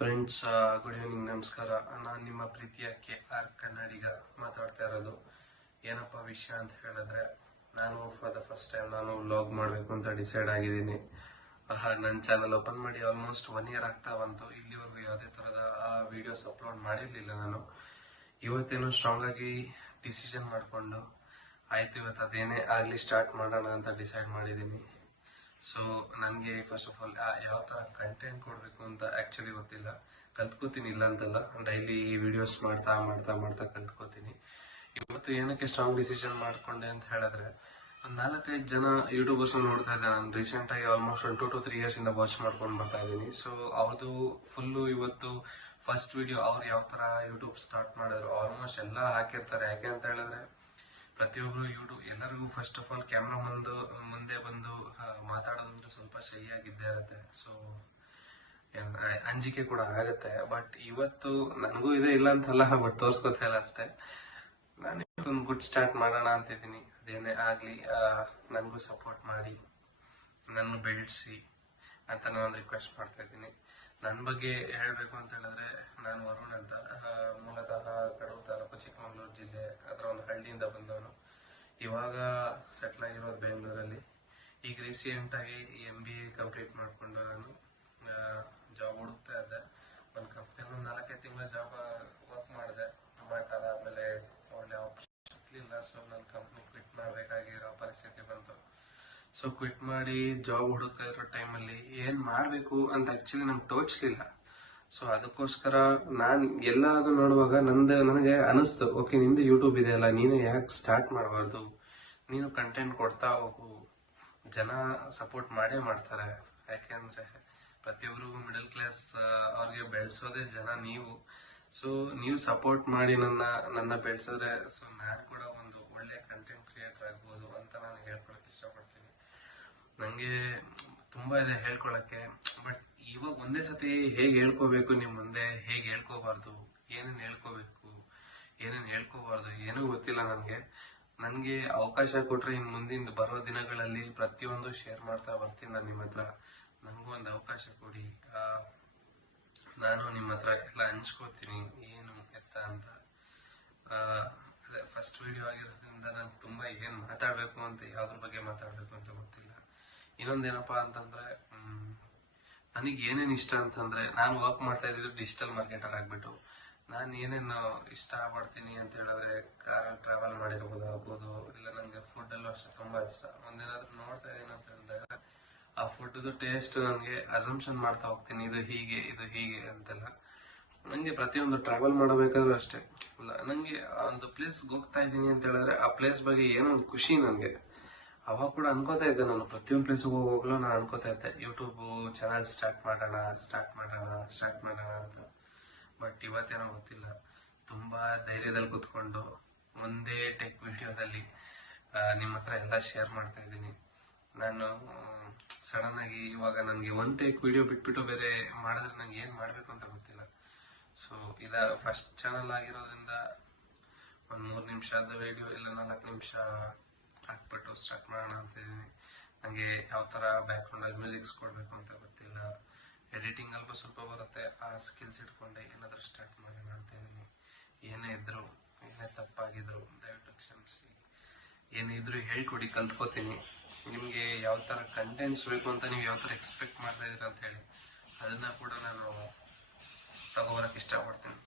Friends, good evening, ನಮಸ್ಕಾರ. ನಾನು ನಿಮ್ಮ ಪ್ರೀತಿಯ KR ಕನ್ನಡಿಗ ಮಾತಾಡ್ತಾ ಇರೋದು. ಏನಪ್ಪ ವಿಷಯ ಅಂತ ಹೇಳಿದ್ರೆ, ನಾನು ಫಾರ್ ದ ಫಸ್ಟ್ ಟೈಮ್ ನಾನು ವ್ಲಾಗ್ ಮಾಡಬೇಕು ಅಂತ ಡಿಸೈಡ್ ಆಗಿದ್ದೀನಿ. ನನ್ನ ಚಾನಲ್ ಓಪನ್ ಮಾಡಿ ಆಲ್ಮೋಸ್ಟ್ 1 year ಆಗ್ತಾ ಬಂತು. ಇಲ್ಲಿವರೆಗೂ ಯಾವುದೇ ಥರದ ವಿಡಿಯೋಸ್ ಅಪ್ಲೋಡ್ ಮಾಡಿರಲಿಲ್ಲ. ನಾನು ಇವತ್ತೇನು ಸ್ಟ್ರಾಂಗ್ ಆಗಿ ಡಿಸಿಷನ್ ಮಾಡಿಕೊಂಡು ಆಯ್ತು, ಇವತ್ತು ಅದೇನೇ ಆಗಲಿ ಸ್ಟಾರ್ಟ್ ಮಾಡೋಣ ಅಂತ ಡಿಸೈಡ್ ಮಾಡಿದ್ದೀನಿ. ಸೊ ನನಗೆ ಫಸ್ಟ್ ಆಫ್ ಆಲ್ ಯಾವ ಥರ ಕಂಟೆಂಟ್ ಕೊಡಬೇಕು ಅಂತ ಆ್ಯಕ್ಚುಲಿ ಗೊತ್ತಿಲ್ಲ. ಕಲ್ತ್ಕೋತೀನಿ, ಇಲ್ಲ ಅಂತಲ್ಲ, ಡೈಲಿ ವಿಡಿಯೋಸ್ ಮಾಡ್ತಾ ಮಾಡ್ತಾ ಮಾಡ್ತಾ ಕಲ್ತ್ಕೋತೀನಿ. ಇವತ್ತು ಏನಕ್ಕೆ ಸ್ಟ್ರಾಂಗ್ ಡಿಸಿಷನ್ ಮಾಡ್ಕೊಂಡೆ ಅಂತ ಹೇಳಿದ್ರೆ, ಒಂದು 4-5 ಜನ ಯೂಟ್ಯೂಬರ್ಸ್ ನೋಡ್ತಾ ಇದ್ದೆ. ನಾನು ರೀಸೆಂಟಾಗಿ ಆಲ್ಮೋಸ್ಟ್ 1 to 3 years ಇಂದ ವಾಚ್ ಮಾಡ್ಕೊಂಡು ಬರ್ತಾ ಇದ್ದೀನಿ. ಸೊ ಅವ್ರದ್ದು ಫುಲ್ಲು ಇವತ್ತು ಫಸ್ಟ್ ವಿಡಿಯೋ ಅವ್ರು ಯಾವ ಥರ ಯೂಟ್ಯೂಬ್ ಸ್ಟಾರ್ಟ್ ಮಾಡಿದ್ರು ಆಲ್ಮೋಸ್ಟ್ ಎಲ್ಲ ಹಾಕಿರ್ತಾರೆ. ಯಾಕೆ ಅಂತ ಹೇಳಿದ್ರೆ, ಪ್ರತಿಯೊಬ್ರು ಯೂಟ್ಯೂಬ್ ಎಲ್ಲರಿಗೂ ಫಸ್ಟ್ ಆಫ್ ಆಲ್ ಕ್ಯಾಮ್ರಾ ಮುಂದೆ ಬಂದು ಮಾತಾಡೋದಂದ್ರೆ ಸ್ವಲ್ಪ ಶೈ ಆಗಿದ್ದೇ ಇರುತ್ತೆ. ಸೊ ಅಂಜಿಕೆ ಕೂಡ ಆಗತ್ತೆ. ಬಟ್ ಇವತ್ತು ನನಗೂ ಇದೆ, ಇಲ್ಲ ಅಂತಲ್ಲ, ಬಟ್ ತೋರ್ಸ್ಕೊತಾ ಇಲ್ಲ ಅಷ್ಟೇ. ನಾನು ಇವತ್ತೊಂದು ಗುಡ್ ಸ್ಟಾರ್ಟ್ ಮಾಡೋಣ ಅಂತಿದ್ದೀನಿ. ಅದೇನೇ ಆಗಲಿ ನನಗೂ ಸಪೋರ್ಟ್ ಮಾಡಿ, ನನ್ನ ಬೆಳೆಸಿ ಅಂತ ನಾನು ರಿಕ್ವೆಸ್ಟ್ ಮಾಡ್ತಾ ಇದ್ದೀನಿ. ನನ್ನ ಬಗ್ಗೆ ಹೇಳಬೇಕು ಅಂತ ಹೇಳಿದ್ರೆ, ನಾನು ವರುಣ್ ಅಂತ, ಮೂಲತಃ ಕಡೂರು ತಾಲೂಕು, ಚಿಕ್ಕಮಗಳೂರು ಜಿಲ್ಲೆ, ಅದರ ಒಂದು ಹಳ್ಳಿಯಿಂದ ಬಂದವನು. ಇವಾಗ ಸೆಟ್ಲ್ ಆಗಿರೋದು ಬೆಂಗಳೂರಲ್ಲಿ. ಈಗ ರೀಸೆಂಟಾಗಿ MBA ಕಂಪ್ಲೀಟ್ ಮಾಡಿಕೊಂಡು ನಾನು ಜಾಬ್ ಹುಡುಕ್ತಾ ಇದ್ದೆ. ಒಂದು ಕಂಪ್ನಿಯಲ್ಲಿ 4-5 ತಿಂಗಳ ಜಾಬ್ ವರ್ಕ್ ಮಾಡಿದೆ. ಬಟ್ ಅದಾದಮೇಲೆ ಒಳ್ಳೆ ಆಪ್ಷನ್ ಸಿಗಲಿಲ್ಲ. ಸೊ ನನ್ನ ಕಂಪ್ನಿ ಕ್ವಿಟ್ ಮಾಡಬೇಕಾಗಿರೋ ಪರಿಸ್ಥಿತಿ ಬಂತು. ಸೊ ಕ್ವಿಟ್ ಮಾಡಿ ಜಾಬ್ ಹುಡುಕ್ತಾ ಇರೋ ಟೈಮಲ್ಲಿ ಏನು ಮಾಡಬೇಕು ಅಂತ ಆ್ಯಕ್ಚುಲಿ ನಂಗೆ ತೋಚಲಿಲ್ಲ. ಸೊ ಅದಕ್ಕೋಸ್ಕರ ನಾನು ಎಲ್ಲ ಅದು ನೋಡುವಾಗ ನನಗೆ ಅನಿಸ್ತು, ಓಕೆ, ನಿಂದು ಯೂಟ್ಯೂಬ್ ಇದೆಯಲ್ಲ, ನೀನು ಯಾಕೆ ಸ್ಟಾರ್ಟ್ ಮಾಡಬಾರ್ದು? ನೀನು ಕಂಟೆಂಟ್ ಕೊಡ್ತಾ ಹೋಗು, ಜನ ಸಪೋರ್ಟ್ ಮಾಡೇ ಮಾಡ್ತಾರೆ. ಯಾಕೆಂದರೆ ಪ್ರತಿಯೊಬ್ಬರಿಗೂ ಮಿಡಲ್ ಕ್ಲಾಸ್ ಅವ್ರಿಗೆ ಬೆಳೆಸೋದೇ ಜನ ನೀವು. ಸೊ ನೀವು ಸಪೋರ್ಟ್ ಮಾಡಿ ನನ್ನ ಬೆಳೆಸಿದ್ರೆ, ಸೊ ನಾನು ಕೂಡ ಒಂದು ಒಳ್ಳೆ ಕಂಟೆಂಟ್ ಕ್ರಿಯೇಟರ್ ಆಗ್ಬೋದು ಅಂತ ನಾನು ಹೇಳ್ಕೊಳಕ್ಕೆ ಇಷ್ಟಪಡ್ತೀನಿ. ನನಗೆ ತುಂಬ ಇದೆ ಹೇಳ್ಕೊಳಕ್ಕೆ. ಬಟ್ ಇವಾಗ ಒಂದೇ ಸತಿ ಹೇಗೆ ಹೇಳ್ಕೋಬೇಕು ನಿಮ್ಮ ಮುಂದೆ, ಹೇಗೆ ಹೇಳ್ಕೋಬಾರ್ದು, ಏನೇನು ಹೇಳ್ಕೋಬೇಕು, ಏನೇನು ಹೇಳ್ಕೋಬಾರ್ದು ಏನೂ ಗೊತ್ತಿಲ್ಲ ನನಗೆ ಅವಕಾಶ ಕೊಟ್ಟರೆ ಇನ್ನು ಮುಂದಿನ ಬರೋ ದಿನಗಳಲ್ಲಿ ಪ್ರತಿಯೊಂದು ಶೇರ್ ಮಾಡ್ತಾ ಬರ್ತೀನಿ ನಾನು ನಿಮ್ಮ ಹತ್ರ. ನನಗೂ ಒಂದು ಅವಕಾಶ ಕೊಡಿ, ನಾನು ನಿಮ್ಮ ಹತ್ರ ಎಲ್ಲ ಹಂಚ್ಕೋತೀನಿ ಏನು ಎತ್ತ ಅಂತ. ಅದೇ ಫಸ್ಟ್ ವಿಡಿಯೋ ಆಗಿರೋದ್ರಿಂದ ನಾನು ತುಂಬ ಏನು ಮಾತಾಡಬೇಕು ಅಂತ, ಯಾವುದ್ರ ಬಗ್ಗೆ ಮಾತಾಡಬೇಕು ಅಂತ ಗೊತ್ತಿಲ್ಲ. ಇನ್ನೊಂದೇನಪ್ಪ ಅಂತಂದ್ರೆ, ನನಗೆ ಏನೇನು ಇಷ್ಟ ಅಂತಂದ್ರೆ, ನಾನು ವರ್ಕ್ ಮಾಡ್ತಾ ಇದ್ದಿದ್ದು ಡಿಜಿಟಲ್ ಮಾರ್ಕೆಟರ್ ಆಗ್ಬಿಟ್ಟು. ನಾನು ಏನೇನು ಇಷ್ಟ ಪಡ್ತೀನಿ ಅಂತ ಹೇಳಿದ್ರೆ, ಕಾರಲ್ಲಿ ಟ್ರಾವೆಲ್ ಮಾಡಿರ್ಬೋದು, ಇಲ್ಲ ನನಗೆ ಫುಡ್ಡಲ್ಲೂ ಅಷ್ಟೇ ತುಂಬ ಇಷ್ಟ. ಒಂದೇನಾದ್ರೂ ನೋಡ್ತಾ ಇದ್ದೀನಿ ಅಂತ ಹೇಳಿದಾಗ ಆ ಫುಡ್ದು ಟೇಸ್ಟ್ ನನಗೆ ಅಸಂಪ್ಷನ್ ಮಾಡ್ತಾ ಹೋಗ್ತೀನಿ, ಇದು ಹೀಗೆ ಅಂತೆಲ್ಲ. ನನಗೆ ಪ್ರತಿಯೊಂದು ಟ್ರಾವೆಲ್ ಮಾಡಬೇಕಾದ್ರೂ ಅಷ್ಟೇ, ನನಗೆ ಒಂದು ಪ್ಲೇಸ್ಗೆ ಹೋಗ್ತಾ ಇದ್ದೀನಿ ಅಂತ ಹೇಳಿದ್ರೆ ಆ ಪ್ಲೇಸ್ ಬಗ್ಗೆ ಏನೋ ಒಂದು ಖುಷಿ ನನಗೆ. ಅವಾಗ ಕೂಡ ಅನ್ಕೋತಾ ಇದ್ದೆ, ನಾನು ಪ್ರತಿಯೊಂದು ಪ್ಲೇಸಿಗೆ ಹೋಗೋಗ್ಲೂ ನಾನು ಅನ್ಕೋತಾ ಇದ್ದೆ, ಯೂಟ್ಯೂಬ್ ಚಾನಲ್ ಸ್ಟಾರ್ಟ್ ಮಾಡೋಣ ಅಂತ. ಬಟ್ ಇವತ್ತೇನೋ ಗೊತ್ತಿಲ್ಲ, ತುಂಬ ಧೈರ್ಯದಲ್ಲಿ ಕೂತ್ಕೊಂಡು ಒಂದೇ ಟೆಕ್ ವಿಡಿಯೋದಲ್ಲಿ ನಿಮ್ಮ ಹತ್ರ ಎಲ್ಲ ಶೇರ್ ಮಾಡ್ತಾ ಇದ್ದೀನಿ. ನಾನು ಸಡನ್ ಆಗಿ ಇವಾಗ ನನಗೆ ಒಂದು ಟೆಕ್ ವಿಡಿಯೋ ಬಿಟ್ಬಿಟ್ಟು ಬೇರೆ ಮಾಡಿದ್ರೆ ನಂಗೆ ಏನು ಮಾಡಬೇಕು ಅಂತ ಗೊತ್ತಿಲ್ಲ. ಸೊ ಫಸ್ಟ್ ಚಾನಲ್ ಆಗಿರೋದ್ರಿಂದ ಒಂದು 3 ನಿಮಿಷದ ವಿಡಿಯೋ ಇಲ್ಲ 4 ನಿಮಿಷ ಹಾಕ್ಬಿಟ್ಟು ಸ್ಟಾರ್ಟ್ ಮಾಡೋಣ ಅಂತ ಇದ್ದೀನಿ. ನನಗೆ ಯಾವ ಥರ ಬ್ಯಾಕ್ಗ್ರೌಂಡಲ್ಲಿ ಮ್ಯೂಸಿಕ್ಸ್ ಕೊಡಬೇಕು ಅಂತ ಗೊತ್ತಿಲ್ಲ. ಎಡಿಟಿಂಗ್ ಅಲ್ಪ ಸ್ವಲ್ಪ ಬರುತ್ತೆ, ಆ ಸ್ಕಿಲ್ಸ್ ಇಟ್ಕೊಂಡೆ ಏನಾದರೂ ಸ್ಟಾರ್ಟ್ ಮಾಡೋಣ ಅಂತ ಇದ್ದೀನಿ. ಏನೇ ತಪ್ಪಾಗಿದ್ರು ದಯವಿಟ್ಟು ಕ್ಷಮಿಸಿ. ಏನೇ ಇದ್ರೂ ಹೇಳ್ಕೊಡಿ, ಕಲ್ತ್ಕೋತೀನಿ. ನಿಮಗೆ ಯಾವ ಥರ ಕಂಟೆಂಟ್ಸ್ ಬೇಕು ಅಂತ ನೀವು ಯಾವ ಥರ ಎಕ್ಸ್ಪೆಕ್ಟ್ ಮಾಡ್ತಾ ಇದ್ದೀರ ಅಂತ ಹೇಳಿ, ಅದನ್ನು ಕೂಡ ನಾನು ತಗೋಬರಕ್ಕೆ ಇಷ್ಟಪಡ್ತೀನಿ.